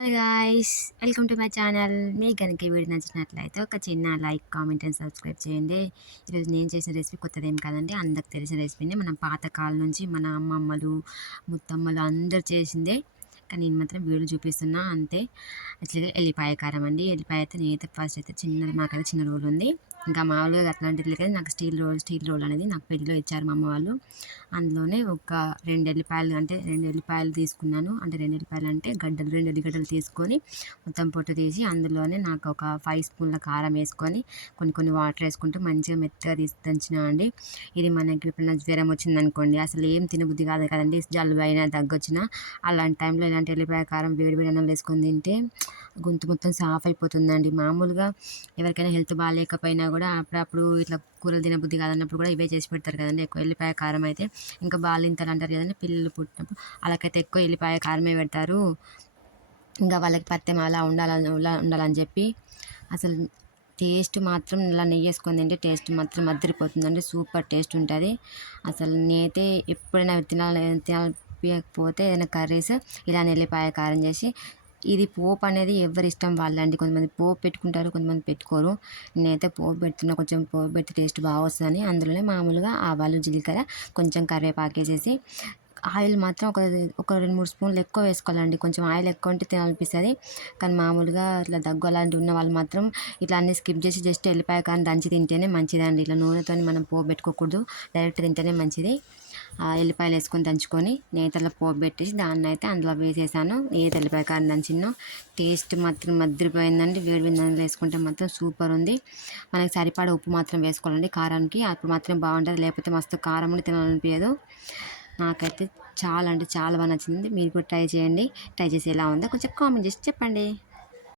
Hi guys, welcome to my channel. మీకు కనుక ఈ వీడియో నచ్చినట్లయితే ఒక చిన్న లైక్, కామెంట్ అండ్ సబ్స్క్రైబ్ చేయండి. ఈరోజు నేను చేసిన రెసిపీ కొత్తదేం కాదండి, అందరికి తెలిసిన రెసిపీనే. మనం పాతకాలం నుంచి మన అమ్మమ్మలు, ముత్తమ్మలు అందరు చేసిందే. కానీ నేను మాత్రం వీడియో చూపిస్తున్నా అంతే. యాక్చువల్గా ఎల్లిపాయ కారం అండి. ఎల్లిపాయ అయితే నేనైతే ఫస్ట్ అయితే మాకైతే చిన్న రోల్ ఉంది. ఇంకా మామూలుగా అట్లాంటిది లేదు, నాకు స్టీల్ రోల్ అనేది నాకు పెళ్ళిలో ఇచ్చారు మా అమ్మ వాళ్ళు. అందులోనే ఒక 2 ఎల్లిపాయలు, అంటే 2 ఎల్లిపాయలు తీసుకున్నాను. అంటే 2 ఎల్లిపాయలు అంటే గడ్డలు, 2 ఎల్లిగడ్డలు తీసుకొని మొత్తం పొట్టు తీసి అందులోనే నాకు ఒక 5 స్పూన్ల కారం వేసుకొని కొన్ని వాటర్ వేసుకుంటూ మంచిగా మెత్తగా దంచిన అండి. ఇది మనకి ఎప్పుడైనా జ్వరం వచ్చిందనుకోండి, అసలు ఏం తినబుద్ధి కాదు కదండి, జలుబు అయినా దగ్గొచ్చినా అలాంటి టైంలో ఇలాంటి ఎల్లిపాయ కారం వేడి వేడి అన్నం వేసుకొని తింటే గొంతు మొత్తం సాఫ్ అయిపోతుందండి. మామూలుగా ఎవరికైనా హెల్త్ బాగాలేకపోయినా కూడా అప్పుడప్పుడు ఇట్లా కూరలు తినబుద్ధి కాదన్నప్పుడు కూడా ఇవే చేసి పెడతారు కదండి. ఎక్కువ ఎల్లిపాయ కారం అయితే ఇంకా బాలింతలు అంటారు కదండి, పిల్లలు పుట్టినప్పుడు వాళ్ళకైతే ఎక్కువ ఎల్లిపాయ కారమే పెడతారు. ఇంకా వాళ్ళకి పత్యం అలా ఉండాలని చెప్పి అసలు టేస్ట్ మాత్రం ఇలా నెయ్యి వేసుకొని తింటే టేస్ట్ మాత్రం అదిరిపోతుందండి. సూపర్ టేస్ట్ ఉంటుంది. అసలు నేనైతే ఎప్పుడైనా తినకపోతే ఏదైనా కర్రీస్ ఇలా ఎల్లిపాయ కారం చేసి, ఇది పోపు అనేది ఎవరి ఇష్టం వాళ్ళండి. కొంతమంది పోపు పెట్టుకుంటారు, కొంతమంది పెట్టుకోరు. నేనైతే పోపు పెడుతున్నా, కొంచెం పోపు పెడితే టేస్ట్ బాగా వస్తుందని అందులోనే మామూలుగా ఆవాలు, జీలకర్ర, కొంచెం కరివేపాకు వేసేసి ఆయిల్ మాత్రం ఒక 2-3 స్పూన్లు ఎక్కువ వేసుకోవాలండి. కొంచెం ఆయిల్ ఎక్కువ ఉంటే తినాలనిపిస్తుంది. కానీ మామూలుగా ఇట్లా దగ్గు అలాంటి ఉన్న వాళ్ళు మాత్రం ఇట్లా అన్నీ స్కిప్ చేసి జస్ట్ ఎల్లిపాయ కానీ దంచి తింటేనే మంచిదండి. ఇట్లా నూనెతో మనం పోపు పెట్టుకోకూడదు, డైరెక్ట్ తింటేనే మంచిది. ఎల్లిపాయలు వేసుకొని దంచుకొని నేతలో పోపు పెట్టేసి దాన్ని అయితే అందులో వేసేసాను. ఏది ఎల్లిపాయ కారం దంచినో టేస్ట్ మాత్రం మద్దిరిపోయిందండి. వేడి వేడి నూనెలో వేసుకుంటే మాత్రం సూపర్ ఉంది. మనకి సరిపడా ఉప్పు మాత్రం వేసుకోవాలండి కారానికి, అప్పుడు మాత్రం బాగుంటుంది. లేకపోతే మస్తు కారం కూడా తినాలనిపించదు. నాకైతే చాలా అంటే చాలా బాగా నచ్చింది. మీరు కూడా ట్రై చేయండి. ట్రై చేసి ఎలా ఉందో కొంచెం కామెంట్ చేసి చెప్పండి.